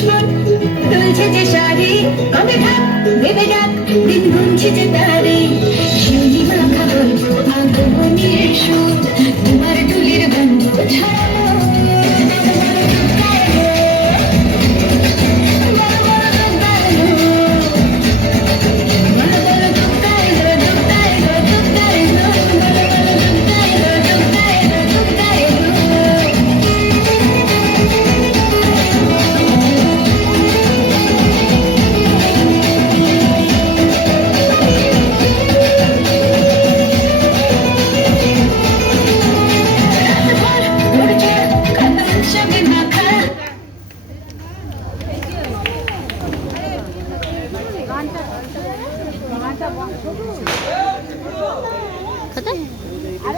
বিস্ফোরণ তুলছে যে শাড়ি কবে ঢাক দেবে ডাক দিন গুনছে যে তারে শিউলি মাখা গল্প আগমনের সুর তোমার দুলির গন্ধ ছড়ালো গানটা